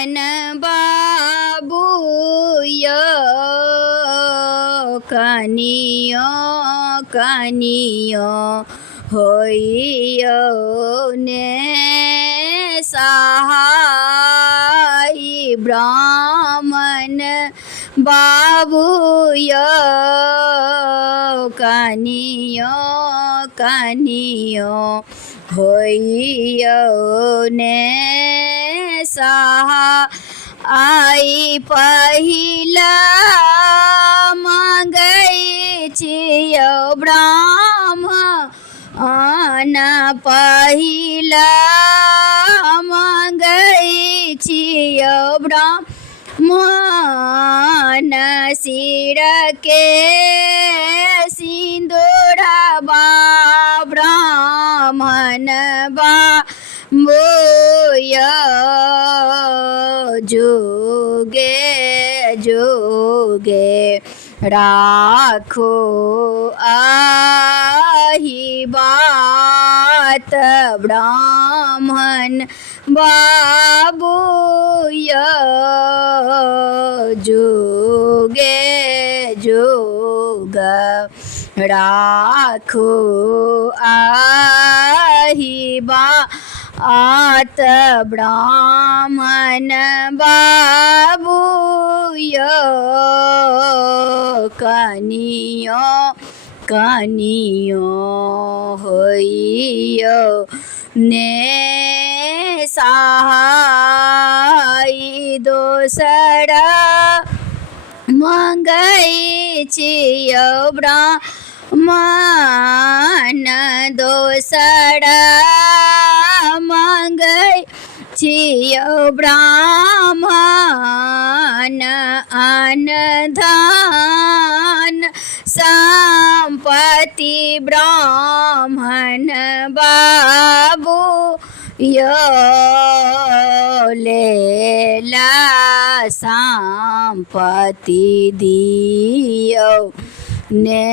मन बाबू यो कनियो कनियो होइयो ने सहाय ब्राह्मण बाबू यो कनियो कनियो होइयो ने सहाय पहिला मांगै छियौ ब्राह्मण पहिला मांगै छियौ ब्राह्मण सिर के सिंदूर ब्राह्मण बाबूयो जुगे जुगे राखो आही बात ब्राह्मण बाबूयो जुगे जुग राखो आही बात ब्राह्मण बाबूयो कनियो कनियो होइयो ने सहाय दोसरा मांगै छियौ ब्राह्मण दोसरा मांगै छियौ ब्राह्मण अनधान संपत्ति ब्राह्मण बाबू यो लेला संपत्ति दियो ने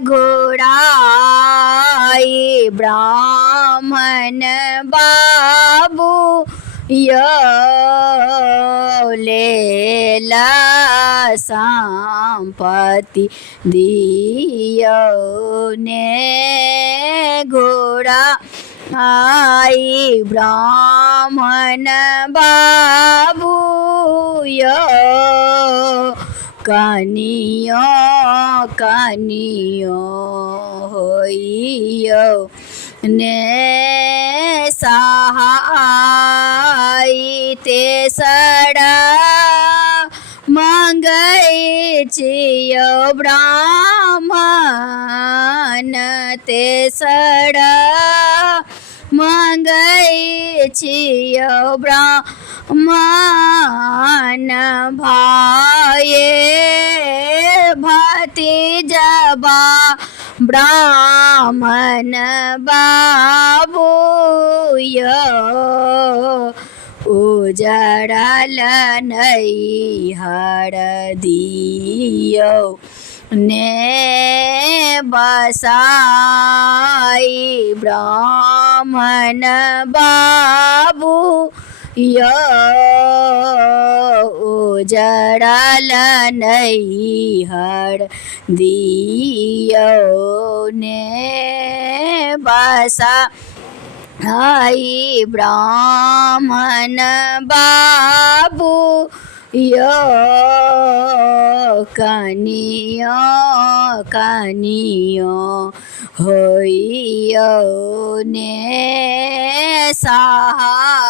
घोड़ाई ब्राह्मण बाबू यो लेला संपत्ति दियो ने घोड़ा आई ब्राह्मण बाबू यो कनियो कनियो होइयो ने सहाय तेसरा मांगै छियौ ब्राह्मण तेसरा मांगै छियौ ब्राह्मण भाये भतीजबा ब्राह्मण बाबूयो उजड़ल नैहर दियो ने बसाई ब्राह्मण बाबू यो उजड़ल नैहर दियो ने बसा आई ब्राह्मण बाबू यो कनियो कनियो होइयो ने सहाय